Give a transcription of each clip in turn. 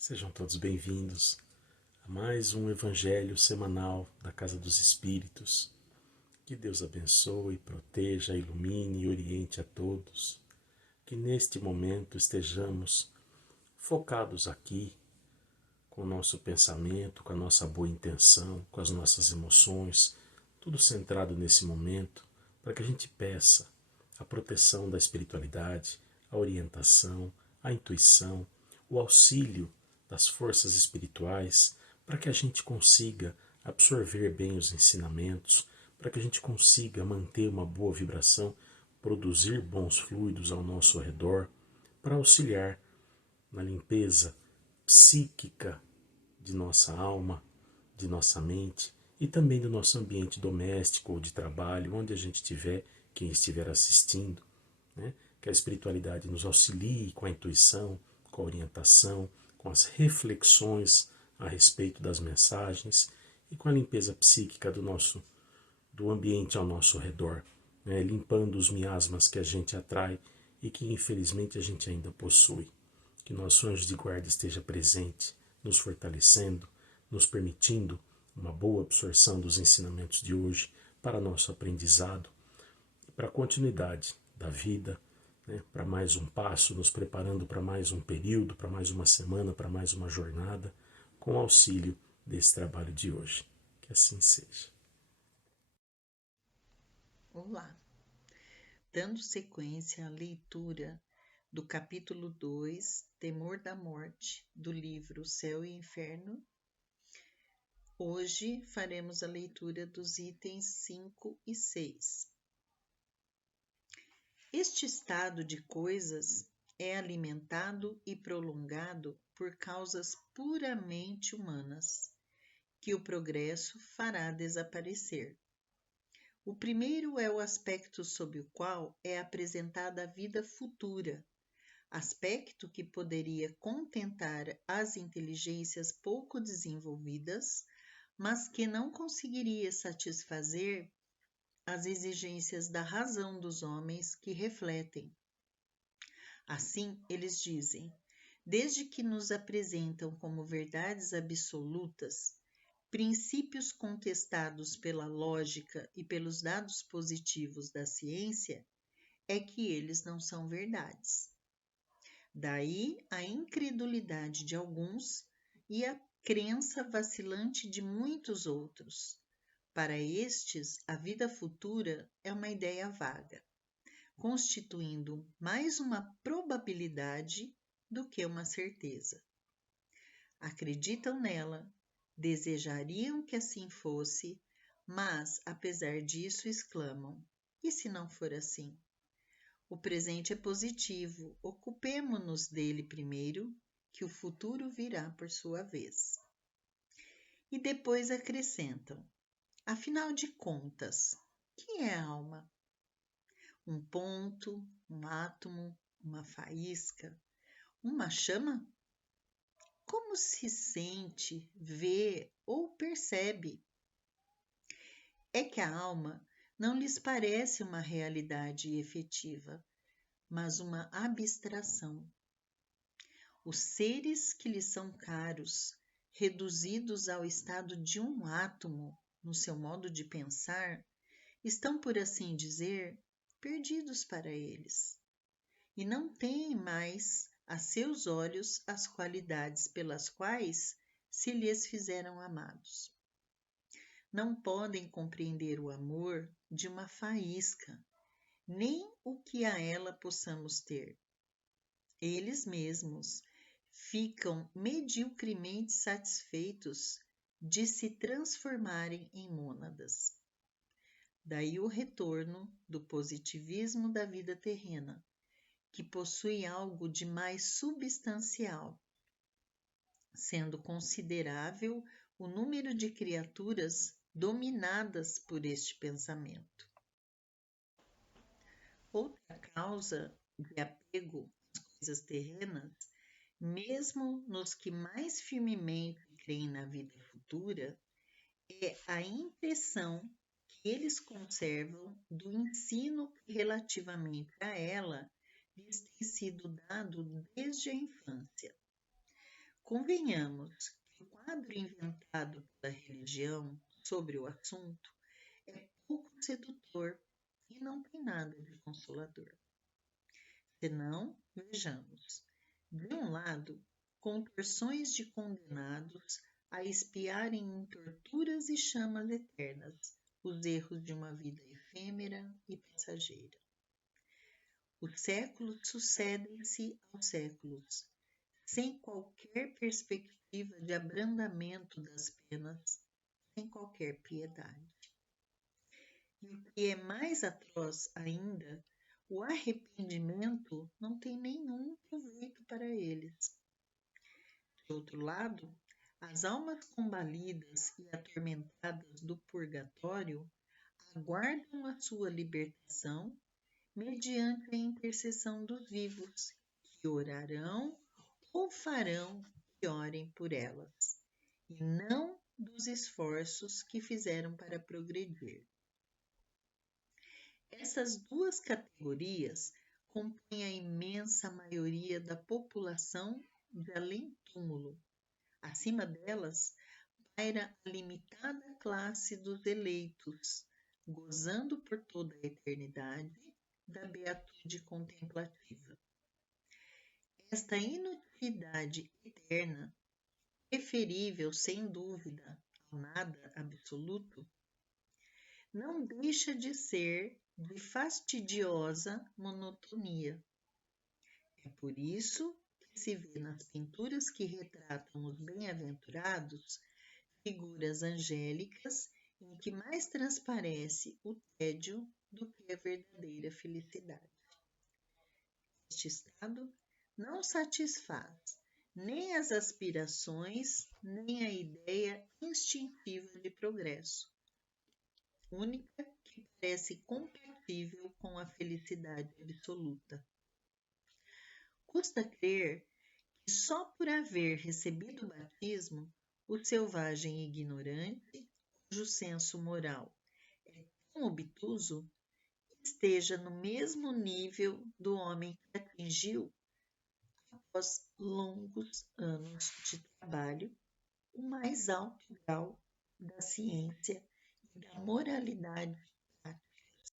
Sejam todos bem-vindos a mais um Evangelho semanal da Casa dos Espíritos. Que Deus abençoe, proteja, ilumine e oriente a todos. Que neste momento estejamos focados aqui com o nosso pensamento, com a nossa boa intenção, com as nossas emoções, tudo centrado nesse momento, para que a gente peça a proteção da espiritualidade, a orientação, a intuição, o auxílio das forças espirituais, para que a gente consiga absorver bem os ensinamentos, para que a gente consiga manter uma boa vibração, produzir bons fluidos ao nosso redor, para auxiliar na limpeza psíquica de nossa alma, de nossa mente e também do nosso ambiente doméstico ou de trabalho, onde a gente estiver, quem estiver assistindo, né? Que a espiritualidade nos auxilie com a intuição, com a orientação, com as reflexões a respeito das mensagens e com a limpeza psíquica do ambiente ao nosso redor, né? Limpando os miasmas que a gente atrai e que infelizmente a gente ainda possui. Que nosso anjo de guarda esteja presente, nos fortalecendo, nos permitindo uma boa absorção dos ensinamentos de hoje para nosso aprendizado e para a continuidade da vida, né, para mais um passo, nos preparando para mais um período, para mais uma semana, para mais uma jornada, com o auxílio desse trabalho de hoje. Que assim seja. Olá! Dando sequência à leitura do capítulo 2, Temor da Morte, do livro Céu e Inferno, hoje faremos a leitura dos itens 5 e 6. Este estado de coisas é alimentado e prolongado por causas puramente humanas, que o progresso fará desaparecer. O primeiro é o aspecto sob o qual é apresentada a vida futura, aspecto que poderia contentar as inteligências pouco desenvolvidas, mas que não conseguiria satisfazer as exigências da razão dos homens que refletem. Assim, eles dizem: desde que nos apresentam como verdades absolutas, princípios contestados pela lógica e pelos dados positivos da ciência, é que eles não são verdades. Daí a incredulidade de alguns e a crença vacilante de muitos outros. Para estes, a vida futura é uma ideia vaga, constituindo mais uma probabilidade do que uma certeza. Acreditam nela, desejariam que assim fosse, mas, apesar disso, exclamam: e se não for assim? O presente é positivo, ocupemo-nos dele primeiro, que o futuro virá por sua vez. E depois acrescentam: afinal de contas, que é a alma? Um ponto, um átomo, uma faísca, uma chama? Como se sente, vê ou percebe? É que a alma não lhes parece uma realidade efetiva, mas uma abstração. Os seres que lhes são caros, reduzidos ao estado de um átomo no seu modo de pensar, estão, por assim dizer, perdidos para eles, e não têm mais a seus olhos as qualidades pelas quais se lhes fizeram amados. Não podem compreender o amor de uma faísca, nem o que a ela possamos ter. Eles mesmos ficam mediocremente satisfeitos de se transformarem em mônadas. Daí o retorno do positivismo da vida terrena, que possui algo de mais substancial, sendo considerável o número de criaturas dominadas por este pensamento. Outra causa de apego às coisas terrenas, mesmo nos que mais firmemente creem na vida futura, é a impressão que eles conservam do ensino que relativamente a ela lhes tem sido dado desde a infância. Convenhamos que o quadro inventado pela religião sobre o assunto é pouco sedutor e não tem nada de consolador. Senão, vejamos, de um lado, contorções de condenados a espiarem em torturas e chamas eternas os erros de uma vida efêmera e passageira. Os séculos sucedem-se aos séculos, sem qualquer perspectiva de abrandamento das penas, sem qualquer piedade. E o que é mais atroz ainda, o arrependimento não tem nenhum proveito para eles. De outro lado, as almas combalidas e atormentadas do purgatório aguardam a sua libertação mediante a intercessão dos vivos, que orarão ou farão que orem por elas, e não dos esforços que fizeram para progredir. Essas duas categorias compõem a imensa maioria da população de além-túmulo. Acima delas, paira a limitada classe dos eleitos, gozando por toda a eternidade da beatude contemplativa. Esta inutilidade eterna, preferível sem dúvida ao nada absoluto, não deixa de ser de fastidiosa monotonia. É por isso que se vê nas pinturas que retratam os bem-aventurados figuras angélicas em que mais transparece o tédio do que a verdadeira felicidade. Este estado não satisfaz nem as aspirações, nem a ideia instintiva de progresso, única que parece compatível com a felicidade absoluta. Custa crer que só por haver recebido o batismo, o selvagem ignorante, cujo senso moral é tão obtuso, esteja no mesmo nível do homem que atingiu, após longos anos de trabalho, o mais alto grau da ciência e da moralidade práticas.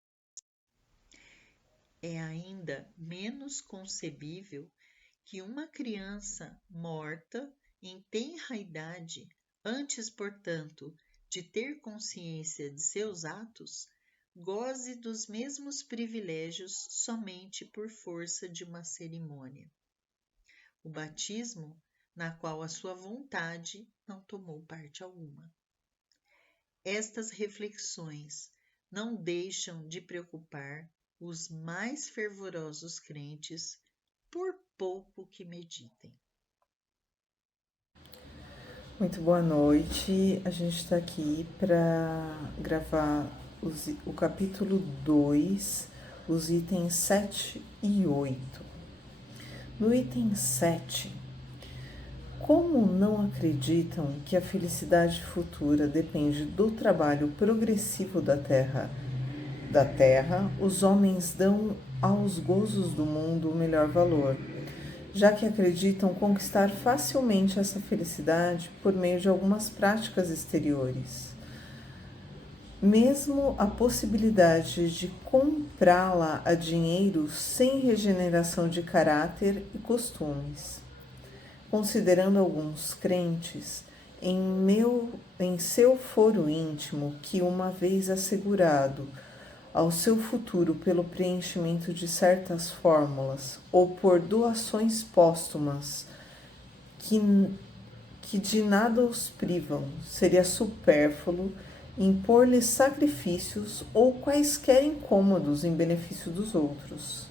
É ainda menos concebível que uma criança morta em tenra idade, antes, portanto, de ter consciência de seus atos, goze dos mesmos privilégios somente por força de uma cerimônia. O batismo, na qual a sua vontade não tomou parte alguma. Estas reflexões não deixam de preocupar os mais fervorosos crentes, por pouco que meditem. Muito boa noite. A gente está aqui para gravar o capítulo 2, os itens 7 e 8. No item 7, como não acreditam que a felicidade futura depende do trabalho progressivo da terra, os homens dão aos gozos do mundo o melhor valor, já que acreditam conquistar facilmente essa felicidade por meio de algumas práticas exteriores. Mesmo a possibilidade de comprá-la a dinheiro sem regeneração de caráter e costumes. Considerando alguns crentes, em seu foro íntimo, que uma vez assegurado ao seu futuro pelo preenchimento de certas fórmulas ou por doações póstumas que de nada os privam, seria supérfluo impor-lhes sacrifícios ou quaisquer incômodos em benefício dos outros,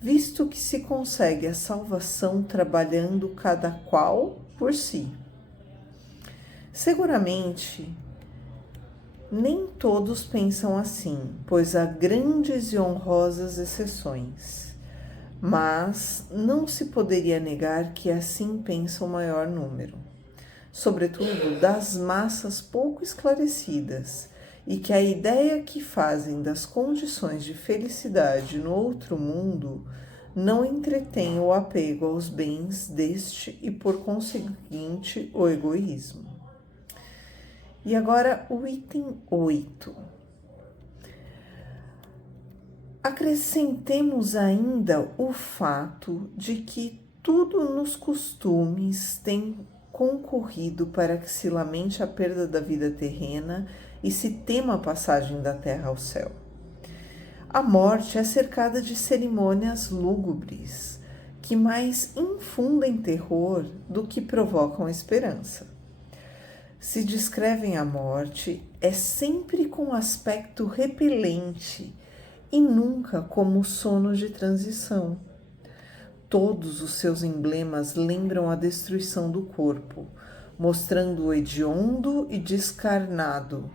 visto que se consegue a salvação trabalhando cada qual por si. Seguramente, nem todos pensam assim, pois há grandes e honrosas exceções. Mas não se poderia negar que assim pensa o maior número, sobretudo das massas pouco esclarecidas, e que a ideia que fazem das condições de felicidade no outro mundo não entretém o apego aos bens deste e, por conseguinte, o egoísmo. E agora o item 8. Acrescentemos ainda o fato de que tudo nos costumes tem concorrido para que se lamente a perda da vida terrena e se tema a passagem da terra ao céu. A morte é cercada de cerimônias lúgubres, que mais infundem terror do que provocam esperança. Se descrevem a morte, é sempre com aspecto repelente e nunca como sono de transição. Todos os seus emblemas lembram a destruição do corpo, mostrando-o hediondo e descarnado.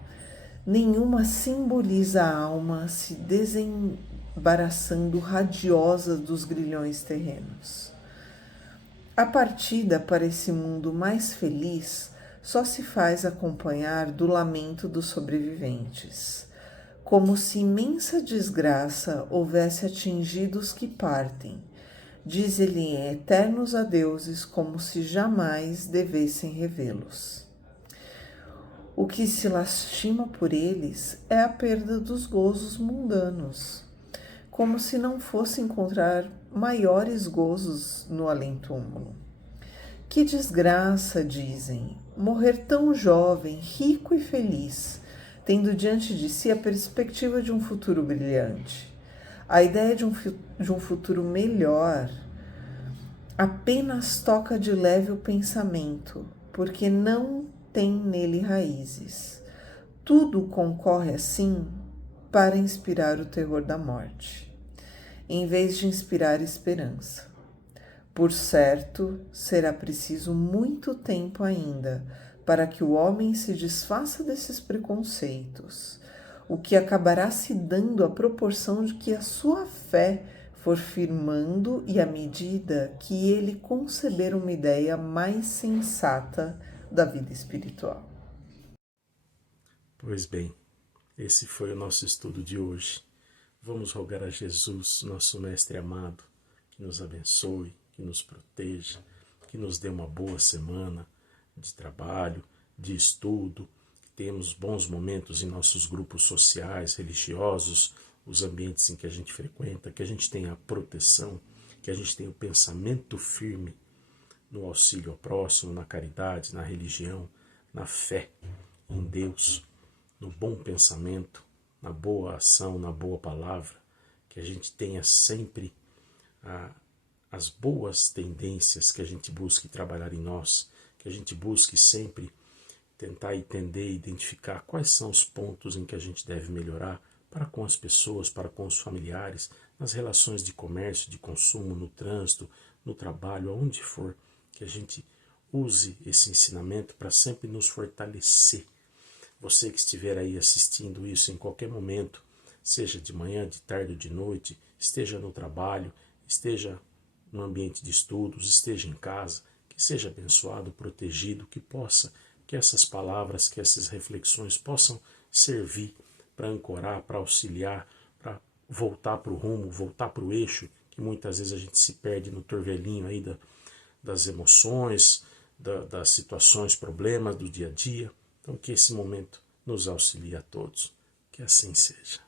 Nenhuma simboliza a alma se desembaraçando radiosa dos grilhões terrenos. A partida para esse mundo mais feliz só se faz acompanhar do lamento dos sobreviventes, como se imensa desgraça houvesse atingido os que partem. Diz ele em eternos adeuses, como se jamais devessem revê-los. O que se lastima por eles é a perda dos gozos mundanos, como se não fosse encontrar maiores gozos no além-túmulo. Que desgraça, dizem, morrer tão jovem, rico e feliz, tendo diante de si a perspectiva de um futuro brilhante. A ideia de um futuro melhor apenas toca de leve o pensamento, porque não tem nele raízes. Tudo concorre assim para inspirar o terror da morte, em vez de inspirar esperança. Por certo, será preciso muito tempo ainda para que o homem se desfaça desses preconceitos, o que acabará se dando à proporção de que a sua fé for firmando e à medida que ele conceber uma ideia mais sensata da vida espiritual. Pois bem, esse foi o nosso estudo de hoje. Vamos rogar a Jesus, nosso Mestre amado, que nos abençoe, que nos proteja, que nos dê uma boa semana de trabalho, de estudo, que tenhamos bons momentos em nossos grupos sociais, religiosos, os ambientes em que a gente frequenta, que a gente tenha a proteção, que a gente tenha o pensamento firme no auxílio ao próximo, na caridade, na religião, na fé em Deus, no bom pensamento, na boa ação, na boa palavra, que a gente tenha sempre as boas tendências, que a gente busque trabalhar em nós, que a gente busque sempre tentar entender e identificar quais são os pontos em que a gente deve melhorar para com as pessoas, para com os familiares, nas relações de comércio, de consumo, no trânsito, no trabalho, aonde for, que a gente use esse ensinamento para sempre nos fortalecer. Você que estiver aí assistindo isso em qualquer momento, seja de manhã, de tarde ou de noite, esteja no trabalho, esteja no ambiente de estudos, esteja em casa, que seja abençoado, protegido, que essas palavras, que essas reflexões possam servir para ancorar, para auxiliar, para voltar para o rumo, voltar para o eixo, que muitas vezes a gente se perde no torvelinho aí das emoções, das situações, problemas do dia a dia. Então que esse momento nos auxilie a todos. Que assim seja.